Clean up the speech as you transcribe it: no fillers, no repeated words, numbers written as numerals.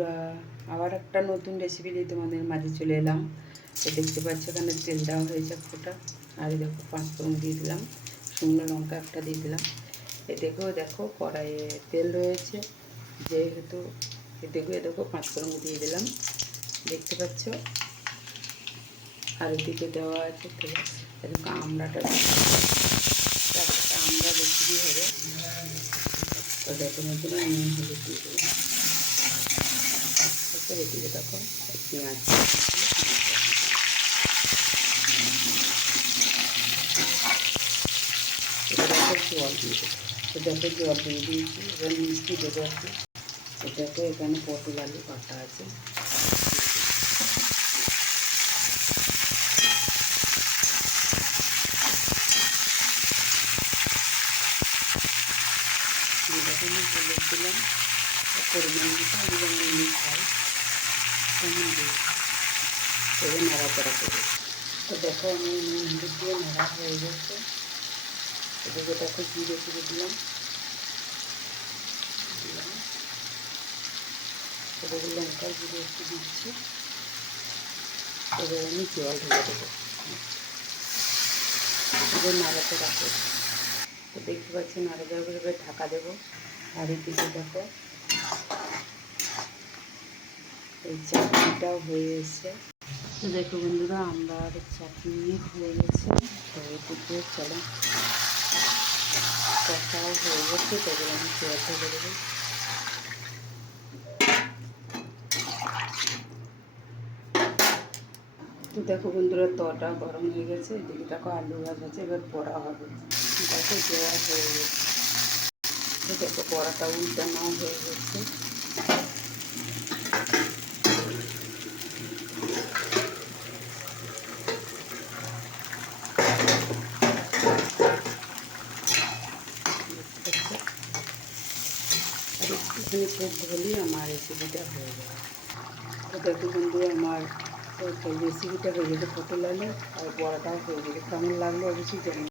বন্ধুরা, আবার একটা নতুন রেসিপি নিয়ে তোমাদের মাঝে চলে এলাম। তো দেখতে পাচ্ছ এখানে তেল দেওয়া হয়েছে এক ফোঁটা, আর এই দেখো পাঁচফোড়ন দিয়ে দিলাম, শুকনো লঙ্কা একটা দিয়ে দিলাম। দেখো কড়াইয়ে তেল রয়েছে যেহেতু, দেখো পাঁচফোড়ন দিয়ে দিলাম, দেখতে পাচ্ছ। আর এদিকে দেওয়া আছে দেখো আমড়াটা, আমড়া রেসিপি হবে। তো দেখো বন্ধুরা, নুন হলুদ দিয়ে দিলাম। এদিকে দেখো পেঁয়াজ, জল দিয়ে দেবো। তো দেখো জল দিয়ে দিয়েছি, এবার মিষ্টি দেবো একটু। তো দেখো এখানে পটল আলু কাটা আছে, এরকমই বলে দিলাম পরিমাণ মতো, আমি যেমন নুন খাই তেমন দিই। এবার নাড়াচাড়া করবো। তো দেখো আমি নুন হলুদ দিয়ে নাড়া হয়ে গেছে। এদিকে দেখো জিরে ফিরে দিলাম, এবার লঙ্কার জিরে একটু দিচ্ছি। এবার আমি জল ঢেলে দেবো, এবার নাড়াচাড়া করবো। তো দেখতে পাচ্ছি নাড়াচাড়া করে এবার ঢাকা দেবো। আর এদিকে দেখো এই চাটনিটাও হয়ে এসছে। তো দেখো বন্ধুরা, আমরা চাটনি হয়ে গেছে। তো এদিকে চলো কষাও হয়ে গেছে, তবে আমি জল ঢেলে দেবো। তো দেখো বন্ধুরা, তটা গরম হয়ে গেছে। এদিকে দেখো আলু ভাজা আছে, এবার বড়া হবে। দেখো দেওয়া হয়ে গেছে। তো দেখো বড়াটা উল্টানাও হয়ে গেছে। আর একটুখানি সেদ্ধ হলেই আমার রেসিপিটা হয়ে যাবে। তো দেখো বন্ধুরা, আমার রেসিপিটা হয়ে গেছে, পটল আলু আর বড়াটাও হয়ে গেছে। কেমন লাগলো অবশ্যই জানি।